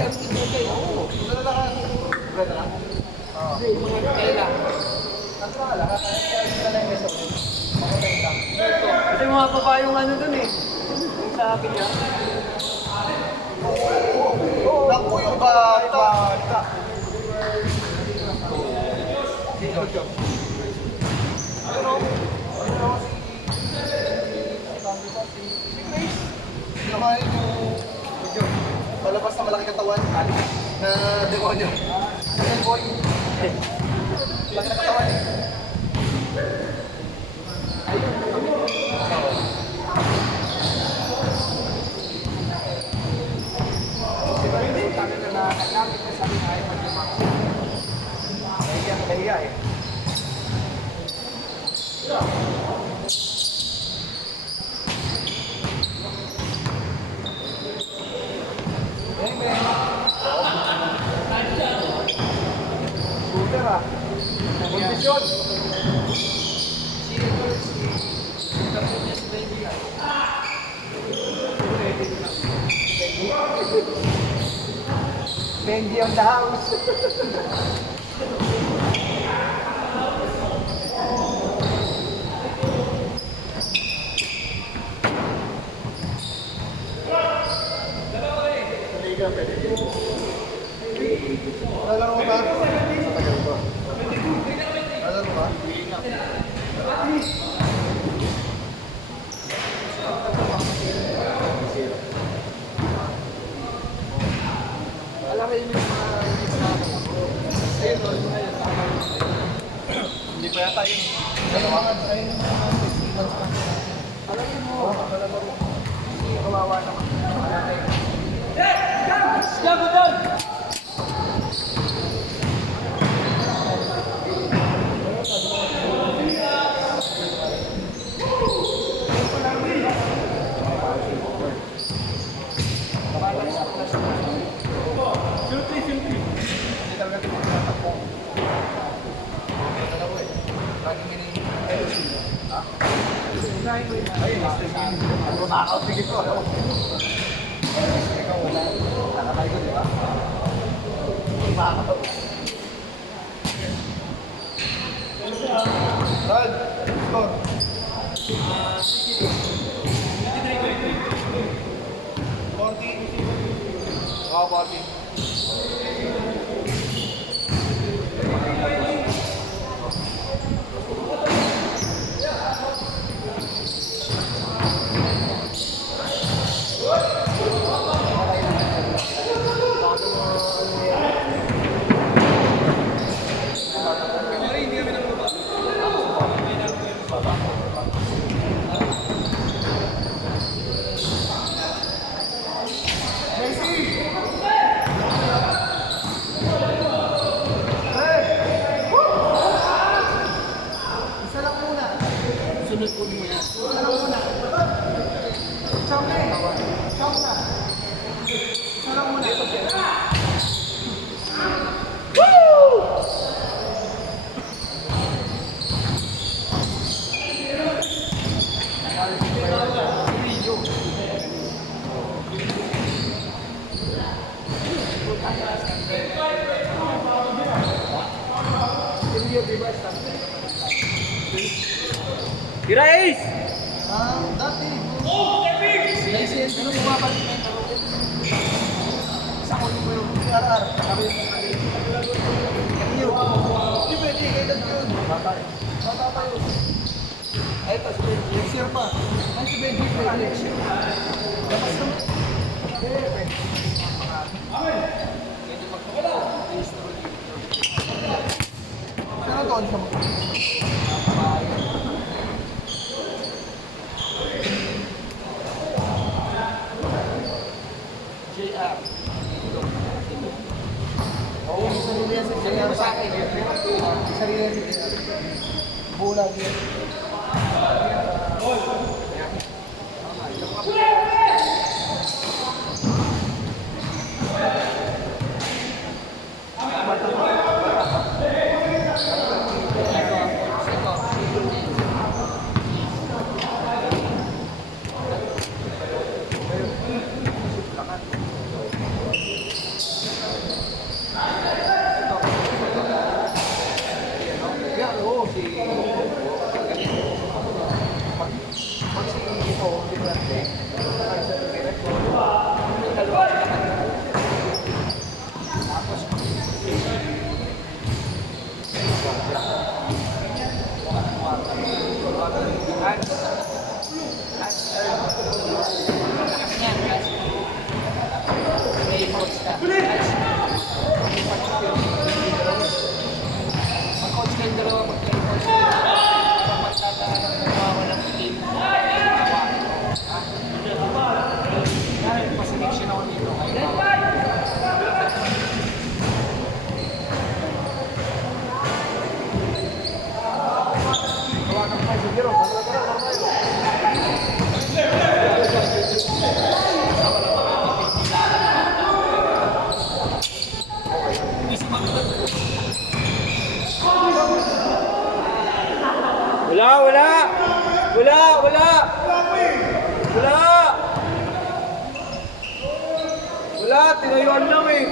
Kasi mga baba yung ano dun eh. Yung sa akin niya. Naku yung bata. Naman yung palabas na malaki katawan na demonyo. Ayan boy. Malaki na katawan eh. Kaya eh. Super ah. Kondisyon. Benji on the house. Nalaro mo ba? Matagal ba? Nalaro mo ba? Alam mo yung hindi pa yata yun. Dalawangan tayo ng mga festivals pa. Alam mo, kawawa naman. Gago doon! Sige ko. Ikaw wala. Nakakay ko, di ba? Makakaw. Rod, score. 40. Oo, 40. Sunod po niyo yan. Ano muna? Chong na eh. Chong na. Ano muna? Woo! Tira Ace! Dati. License, ano bumabalik na yung laro? Isa ko yung yung RR. Sabi yung Kanyo. Hindi pwede, kailan yun? Bata pa yun. Ay, ito, si Benji. Next year pa. Ay, si Benji pa. Next year. Dapat naman. Saan ito? Ano siya mo? JR. Oo, sarili yan sa JR sa akin. Sarili yan sa JR. Bulag yan. Wala! Wala! Wala! Wala! Tinayuan lang eh.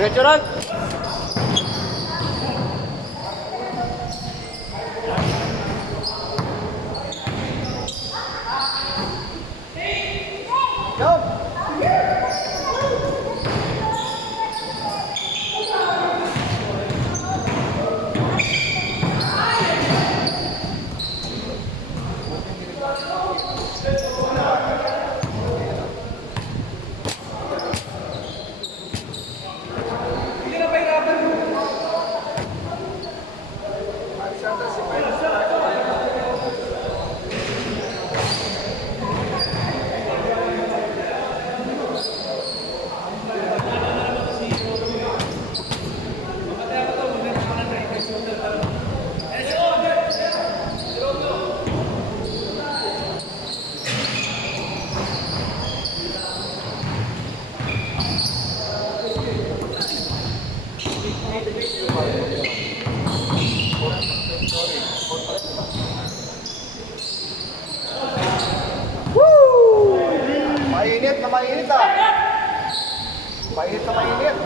Restaurant! Mainit na mainit ah. Mainit na mainit.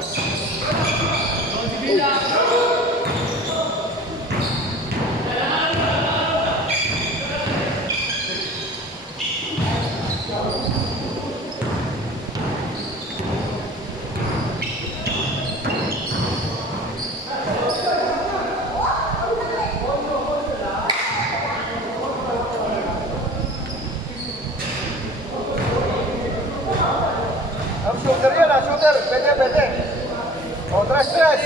Shooter yan ah, shooter. Pwede, pwede. O, tres, tres.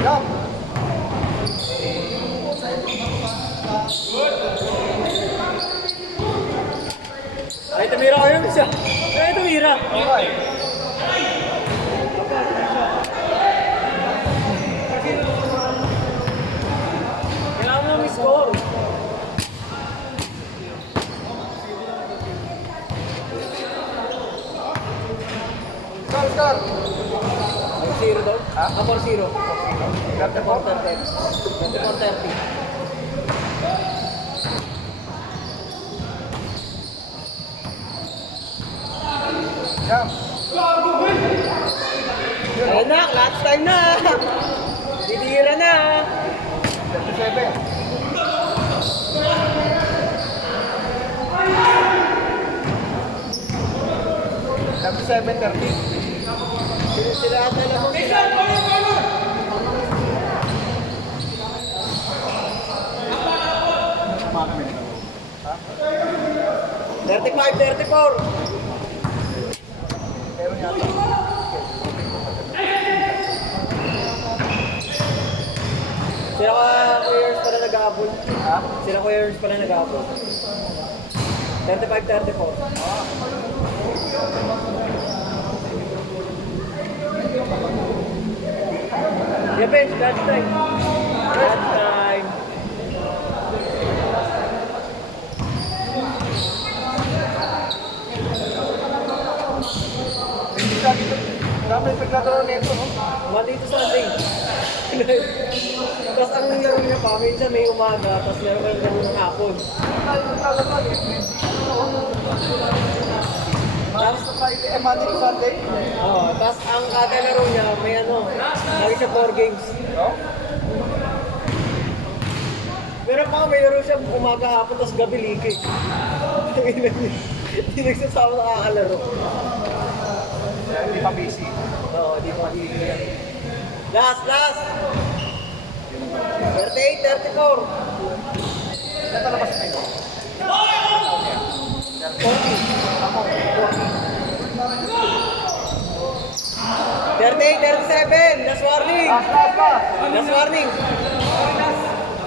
Jump. Ay, tumira kayo bisa. Ay, tumira. Okay. Kailangan mo score. Score. 4-0 daw? Ha? 4-0. 34. 24-30. Jump. Ayun na, last time na. Titira na. 37. Seven 30. Sila ata lang mo sila. Ha? 35-34. Meron yata. Sila Kuya Ernst pala nag-aapol. Ha? Sila Kuya Ernst pala nag-aapol. 35-34. Yeah, bench, last time. Last time. Dami paglalaro nito, no? Monday to Sunday. Tapos ang laro niya pa, minsan may umaga, tapos meron ka laro ng hapon. Tapos sa Friday, Monday to Sunday. Oo, tapos ang kada laro niya, may ano, lagi siya 4 games. No? Pero pa, may laro siya umaga hapon, tapos gabi liki. Hindi nagsasama nakakalaro. Hindi pa busy. Oo, di pa liki yan. Last! 38, 34. Ito labas na ito. 38, 37. Last warning. Last warning.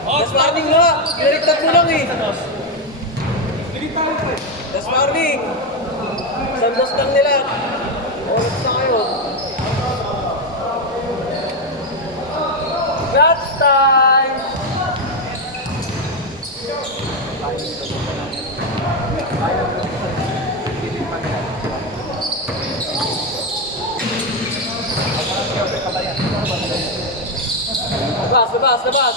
Last warning nga. Pinaliktad mo lang eh. Last warning. Sandos lang nila. Oras na kayo. That's time. Labas.